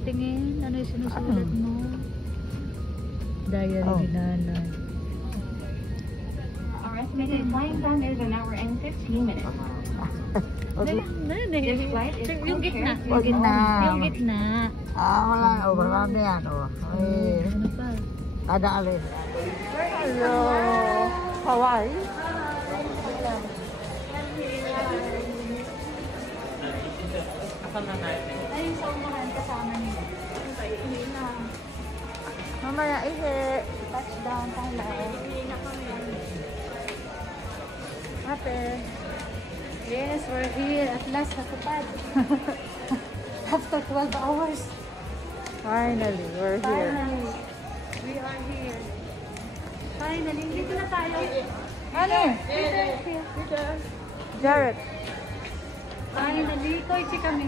Patingin, ano yung sinusulat mo? Diary ni nanay. Our estimated flying time is an hour and 15 minutes. This flight is Yung gitna. Yung gitna. Yung gitna. Wala. Marami yan. Ano pa? Kada alin. Hello. Hawaii. Ay, yung sa unahan kasama niyo. Mamaya ihe. Touchdown tayo. Ate. Yes, we're here. At last, natupad. After 12 hours. Finally, we're here. Finally, we are here. Finally, dito na tayo. Ano? Jared. Finally, koichi kami.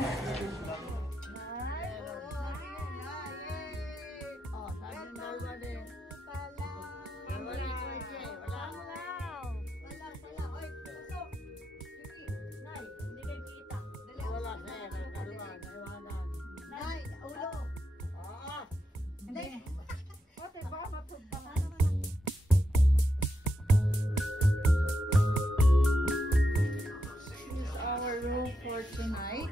For tonight.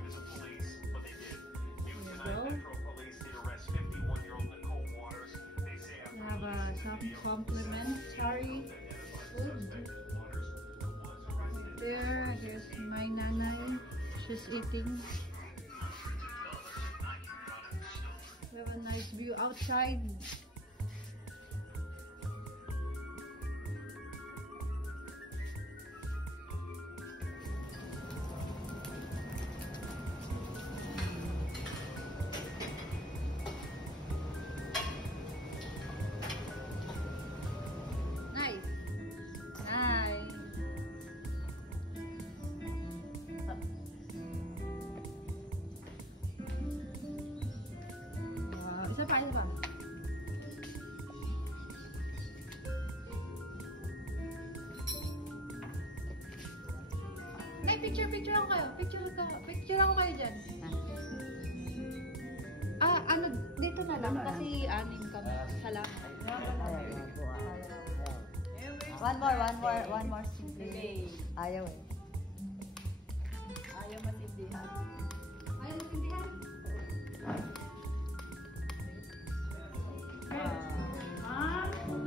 Here we go. We have some complimentary food. There, here's my nanay. She's eating. We have a nice view outside. Isa pa. May picture ako kayo. Picture ako kayo dyan. Ano, dito na lang kasi anim kami. Salamat. One more simple. Ayaw eh. Ayaw matindihan. Ayaw matindihan? 1, 2,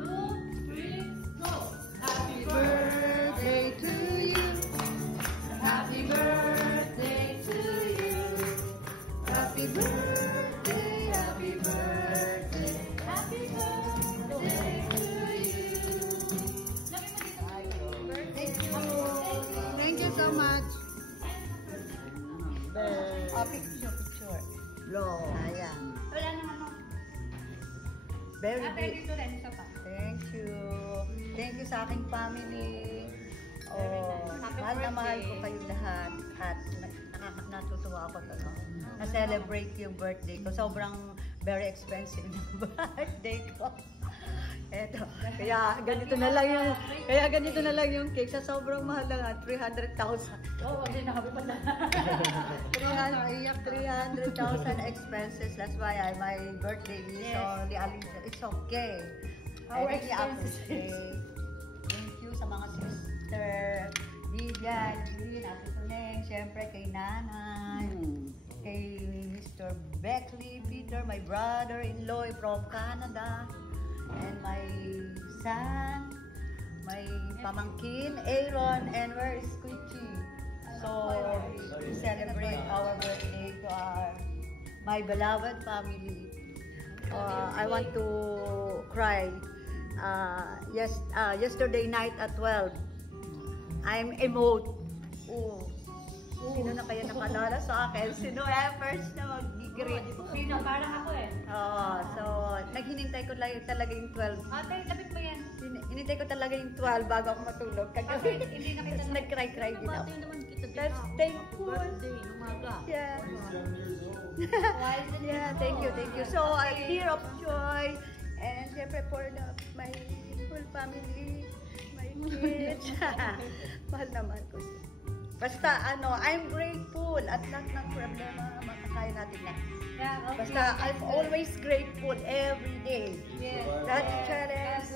3, go! Happy birthday to you. Happy birthday to you. Happy birthday, happy birthday. Happy birthday to you. Thank you so much. Picture. Blow. Ayan. Wala naman ako. Very Ate, good. dito rin. Isa pa. Thank you. Thank you sa aking family. Mahal na mahal ko kayo lahat. At natutuwa ako to, no? Na-celebrate yung birthday ko. Sobrang very expensive na birthday ko. Eto. Kaya ganito na lang yung cake. Sa sobrang mahal lang, 300,000. Oo, hindi na kami pa na. 300,000 expenses. That's why my birthday is only it's okay. I really appreciate. Thank you sa mga sister, Vivian, Jean, Ate Tuneng, syempre kay Nanay, kay Mr. Beckley, Peter, my brother-in-law from Canada, and my son, my pamangkin, Aaron, and where is Quichy? So, we celebrate our birthday to my beloved family. I want to cry. Yesterday night at 12, I'm emote. Sino na kaya nakalala sa akin? Sino first na mag-greet? Sino? Parang ako eh. So, naghinintay ko lang talaga yung 12. Ate, lapit mo yan. Hinintay ko talaga yung 12 bago ako matulog. Kagabi, Hindi na kita nag-cry-cry din ako. naman kita dito. That's thankful. Birthday, umaga. Yeah. Yeah, thank you. So, I'm tear of joy. And syempre for my full family, my kids. Mahal naman ko. Basta I'm grateful at lahat ng problema makakaya tayo natin next. Yeah, okay. Basta, I'm always grateful every day. Yes. That's the challenge.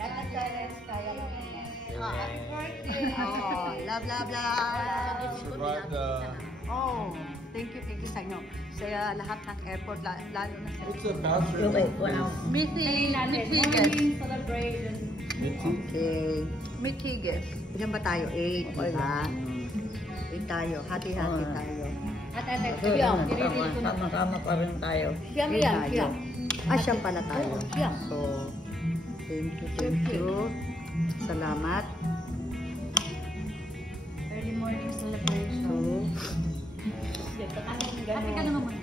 That's the challenge. Kaya mo yan. Happy birthday. Oh, love, love, love. Survive the... Oh, thank you sa inyo. Sa lahat ng effort, lalo na sa... What's the password? Mitigas. Celebration. Okay. Mitigas. Ilan ba tayo? 8, diba? 8 tayo. Hati-hati tayo. At siyam. Sama-sama pa rin tayo. Siyam Eight yan. tayo. Siyam. Siyam pala tayo. Siyam. So, thank you. Salamat. Early morning celebration. So, Happy ka naman muna.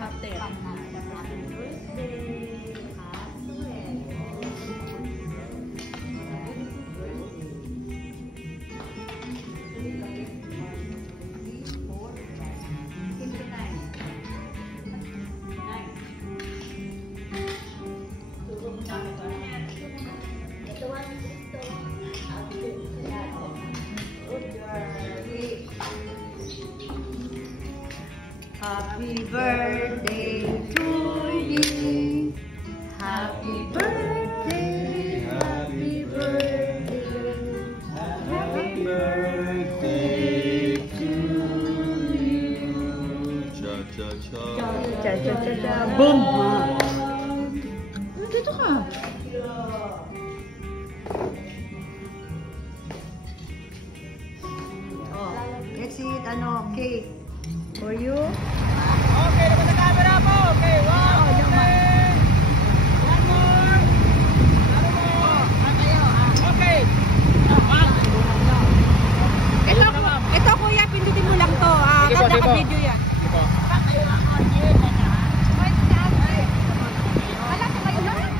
Happy. Happy birthday. Happy birthday to you. Happy birthday. Happy birthday. Happy birthday to you. Cha cha cha. Cha cha cha cha. Boom. Dito ka. Oh, let's eat cake for you. Okay, naman sa camera po. Okay, one, two, three. One more. Ano mo? Kayo, okay. Ito kuya, pindutin mo lang to. Sige po, sige po. Naka-video yan. Sige po. Wala ko kayo lahat.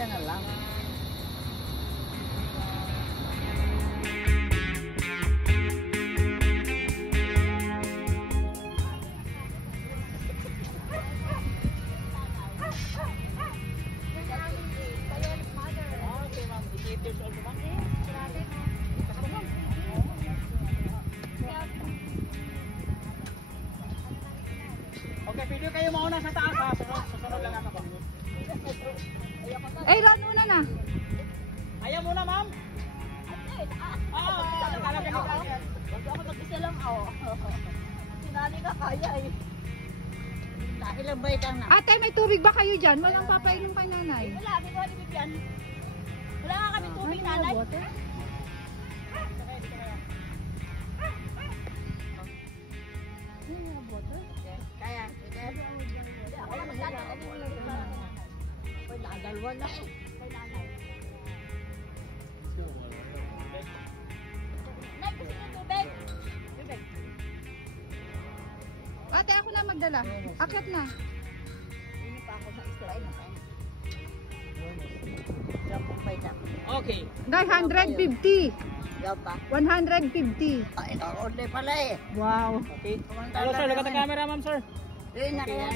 Yan na lang. Okay, video kayo mauna sa taas ha. Susunod lang ako. Eh, Ron, una na. Ayaw muna, ma'am. Ako mag-isa lang ako. Sinali ka kaya eh. Ilang bait ang na? Ate, may tubig ba kayo dyan? Walang papainom kay nanay. Wala, may kuha ni Bibian. Wala nga kami tubig, nanay. Kaya, ako lang magkano. Dalawa na eh. Nay, gusto niyo tubig? Tubig. Ate, ako na magdala. Akyat na. Hindi pa ako sa Israel na kayo. Diyan po pa ina. Okay. Guys, 150. Diyan pa. 150. Ay, order pala eh. Wow. Hello sir, look at the camera, ma'am sir. Eh, nakaya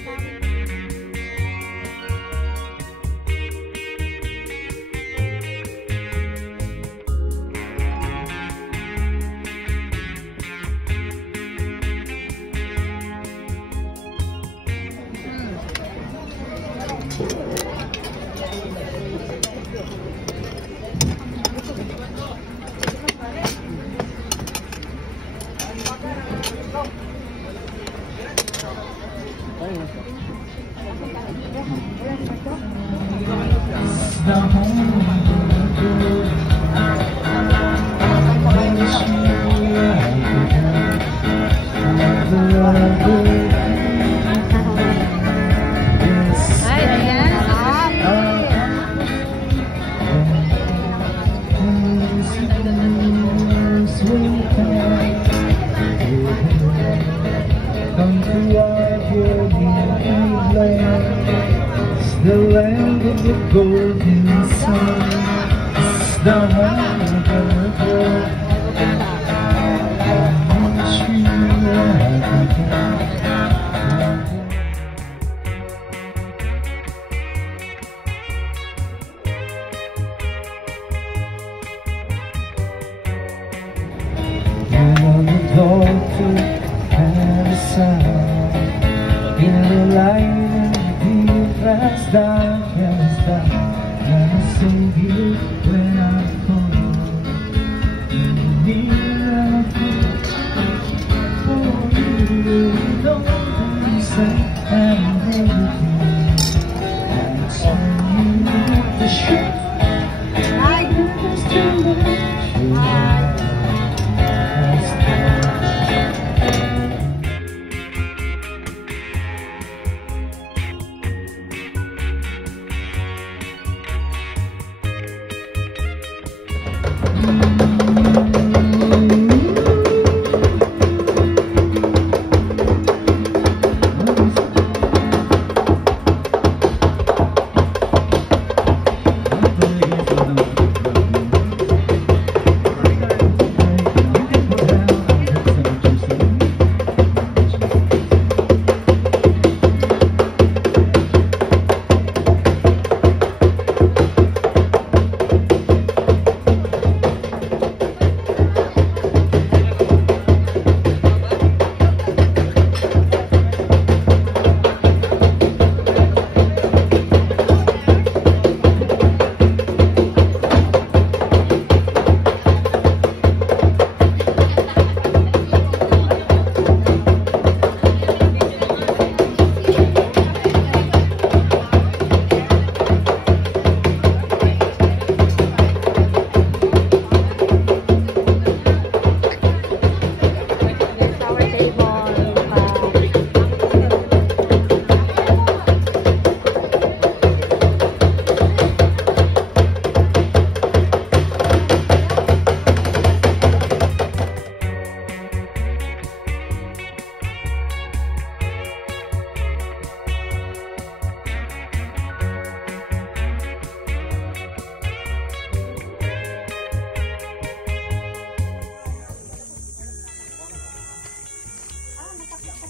The land of the golden sun, the home of the world. On the dolphin and the sun, in the light. Fast down, and I save you when I fall. Near for you, don't be sad and everything. I tell you the truth, I never still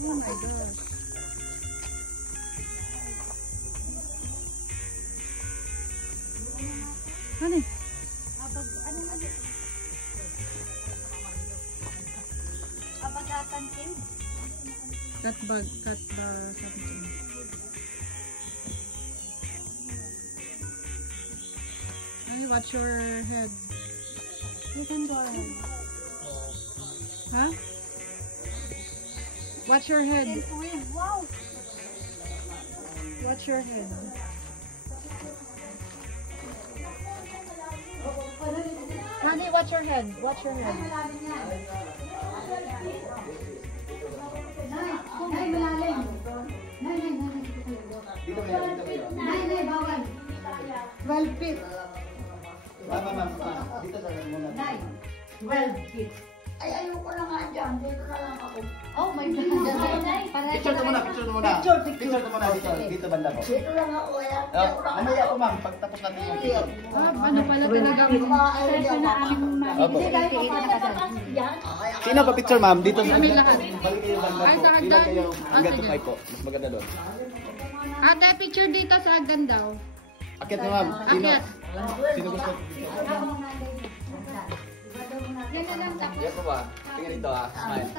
Oh my gosh. Ano? Cut ba something. Honey, watch your head. You can go ahead. Huh? Watch your head. Wow! Watch your head. Honey, watch your head. Watch your head. Nay, malalim. Nay, bawal. 12 feet. Nay, 12 feet. Ay, ayoko na nga dyan. Dito na lang ako. Oh my God. Picture mo na. Picture mo na dito. Dito banda po. Dito lang ako. Mamaya ako ma'am, pagtapos natin yung video. Ano pala talagang Stress na aming Opo. yan. Sino pa picture ma'am? Dito sa kami lahat. balik kayo banda Ay, po. sa Ilan hagdan? kayo? Hanggang Ah, sige. 5 po. Mas maganda doon. Ate, picture dito sa hagdan daw. Akit mo ma'am. Sino? Akyat. Sino gusto? Yan po ba? Tingnan dito ah. Smile.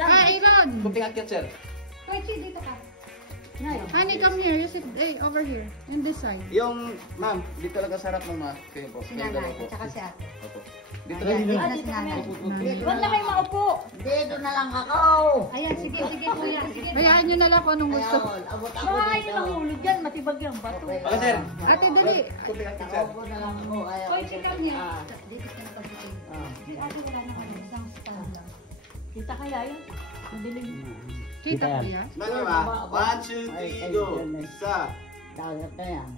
Ah, Aaron! Kuping akyat sir. Honey, come here. You sit over here. In this side. Yung ma'am, dito lang sa harap mo ma. Kayo po. Kayo dalawa po. Tsaka si ate. Opo. Dito lang. Huwag na kayo maupo. Dito na lang ako. Ayan, sige kuya. Sige Bayaan nyo na lang kung anong gusto. Abot-abot Baka kayo mahulog yan, matibag yung bato. Okay, sir. Ate, dali. Kunti ka, sir. Ako na lang ako. Ayaw. Hoy, chicken niya. Dito ka na pagdating. Ate, wala na kami isang stand. Kita kaya yun? Madilim. Kita yan. kaya? Mama, 1, 2, 3, go. Isa. Dagat na yan.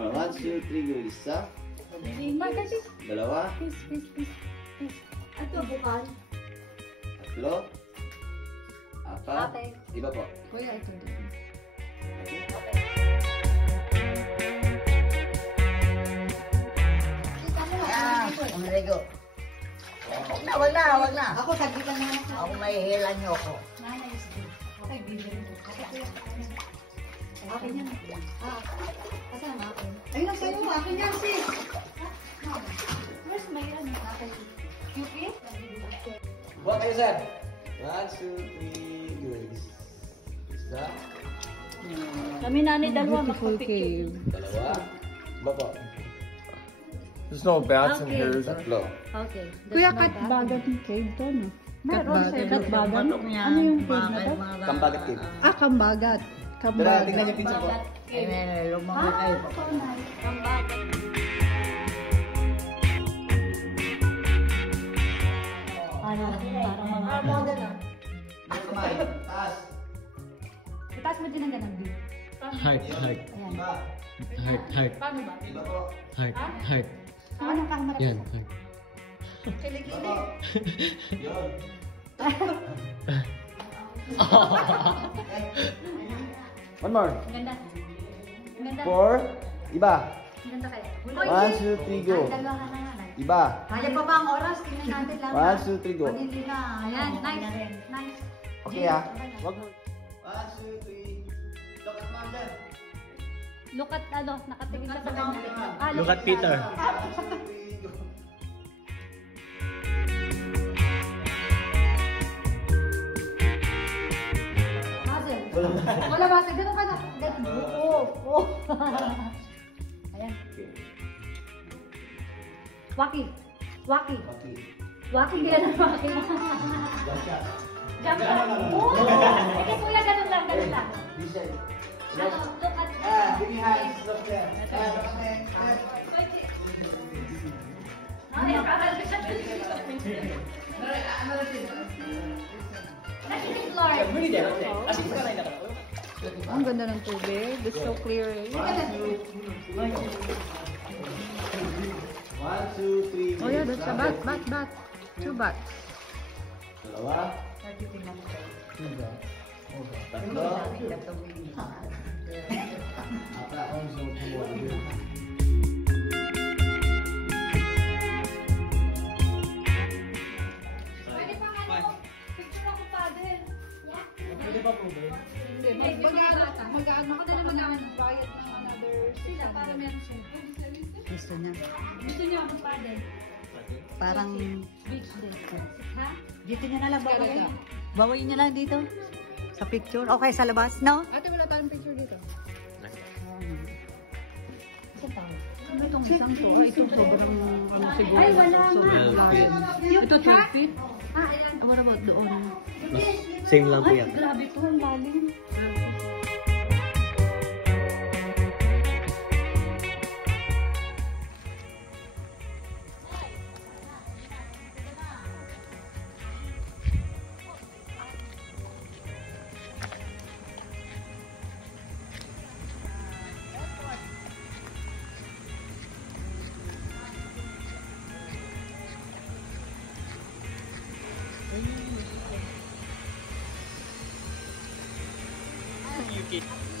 Oh, 1, 2, 3, go. Isa. Dalawa. Ito, bukan. Tatlo. Apat. Ate. Iba po. Kuya, ito. Ang ligo. Wag na. Ako, sagitan na ako. Ako may hilan niyo ako. Okay, bibili ko. Akin yan. Kasama akin. Ayun ang sa'yo, akin yan, sis. Where's my ano? Cupid? Buwan kayo, sir. 1, 2, 3, go. Isa. Kami nani dalawa magpapicture. Dalawa. Iba po. There's no bats in Okay. here. Tatlo. Okay. Kuya, katbagat yung cave to, no? Meron sa'yo. Katbagat? Ano yung cave na to? Kambagat cave. Ah, kambagat. Tara, Kambagat. tingnan niyo pizza po. Ay, may lumang kayo. Ano? Parang mga model ah. Yung kamay. Taas. Itaas mo din ang ganang view. Height. Iba. Paano ba? Iba po. Height. Ano kang marap? Yan, height. Iba po. Yun. One more. Ang ganda. Ang ganda. 4. Iba. Ang ganda kaya. 1, 2, 3, go. Dalawa ka na yan. Iba. Kaya pa ba ang oras? Tingnan natin lang. 1, 2, 3, go. Hindi na. Ayan, nice. Nice. Okay ah. Wag mo. 1, 2, 3. Look at mom there. Look at ano, nakatingin ka sa kanya. Look at Peter. 1, 2, 3, go. Wala ba? Ganun ka na. Ganun. Oo. Ayan. Waki. Okay. Waki kaya na waki. Jump shot. Oo. Sige kuya, ganun lang. Listen. Ano, look at. Give me hands. Look there. Look at me. Ay, akala ko siya. Explore. Ang ganda ng tubig. It's so clear. 1, 2, 3. Oh yeah, that's a bat. 2 bats. Dalawa. Tatlo. Apat. Pwede pa ano? Picture ako pa din. Mag-ano ka na naman ng riot ng another Sila, para meron siya. Gusto niya. Gusto niyo ako pa din. Parang Beach din. Ha? dito niya na lang bawain. Bawain niya lang dito. Sa picture. Okay, sa labas, no? Ate, wala tayong picture dito. Ano itong isang to? Ito sobrang ano siguro. Ay, wala nga. Ito 2 feet. Ah, ayan. What about doon? Same lang po yan. Grabe to, ang lalim.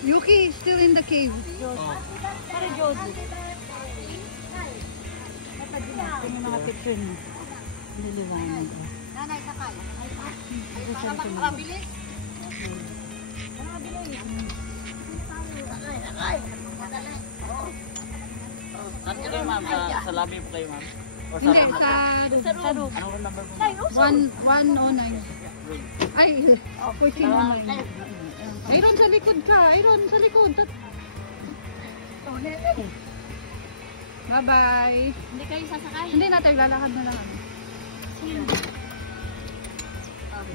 Yuki is still in the cave. Para Josie. Ito yung mga picture niya. Niliwanag. Nanay, sakay. Bilis. Nasa kayo ma'am, sa lobby po kayo ma'am. Or sa Hindi, room? sa room. Anong number po? 109. Ay, 1409. Iron, sa likod ka. Iron, sa likod. Bye-bye. Hindi kayo sasakay. Hindi natin, lalakad na lang.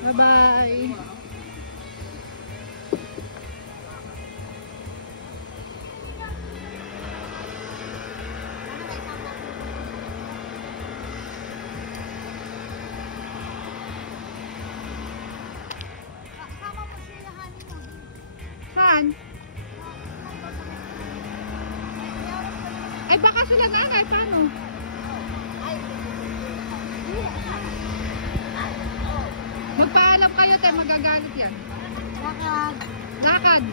Bye-bye. Han? Ay baka sila nanay, paano? Magpaalam kayo tayo, magagalit yan. Lakad. Lakad.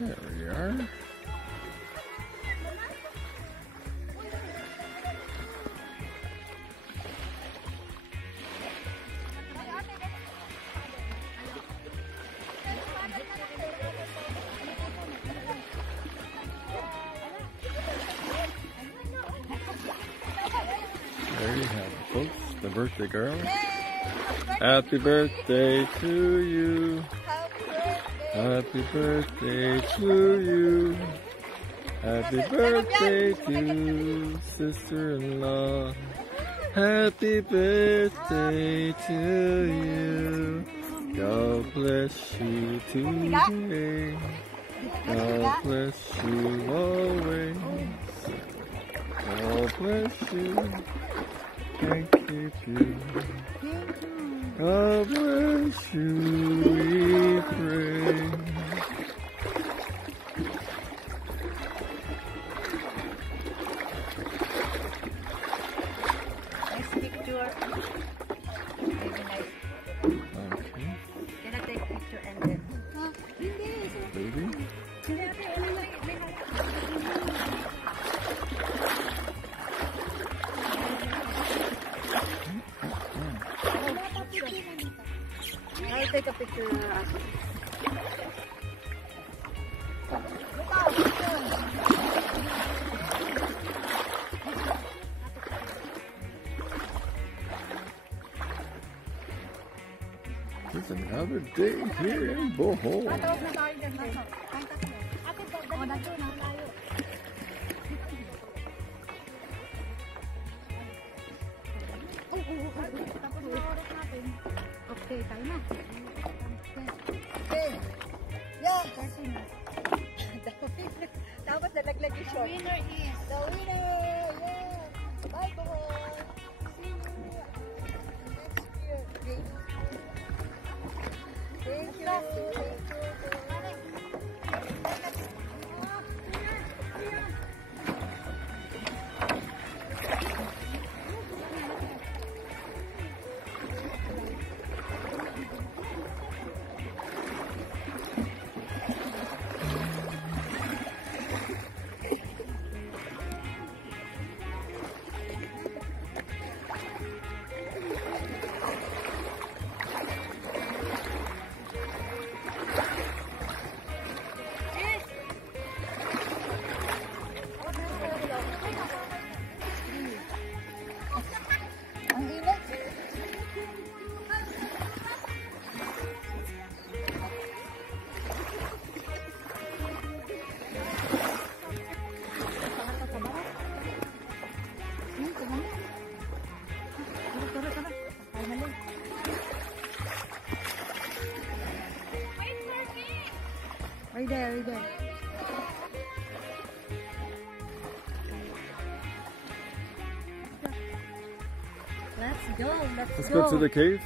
There we are. There you have it, folks. The birthday girl. Happy birthday to you. Happy birthday to you. Happy birthday to sister-in-law. Happy birthday to you. God bless you today. God bless you always. God bless you and keep you. God bless you, we pray. Nice picture. Very nice. Okay, Can I take picture and then? baby. I'll take a picture. It's another day here in Bohol. Okay, tayo na. Okay. Yeah. Dapat nalaglag yung short. Winner is. The winner! Yeah! Bye, Bohol! See you next year. Thank you. Ang init. Right there, right there. Let's go. Let's go to the cave.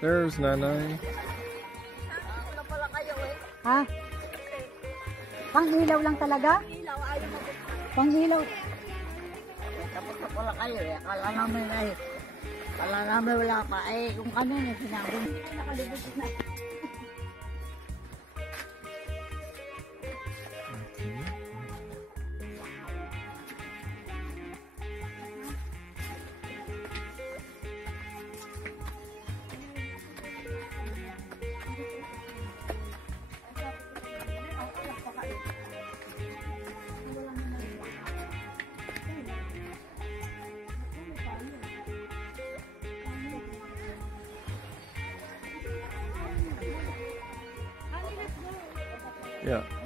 There's Nanay. Wala pala kayo eh. Ha? Pang-ilaw lang talaga? Ilaw, ayaw mo. Pang-ilaw. Tapos na pala kayo eh. Akala namin ay Wala namin, wala pa. Eh, kung kami na sinabi. Nakalibot na. Yeah.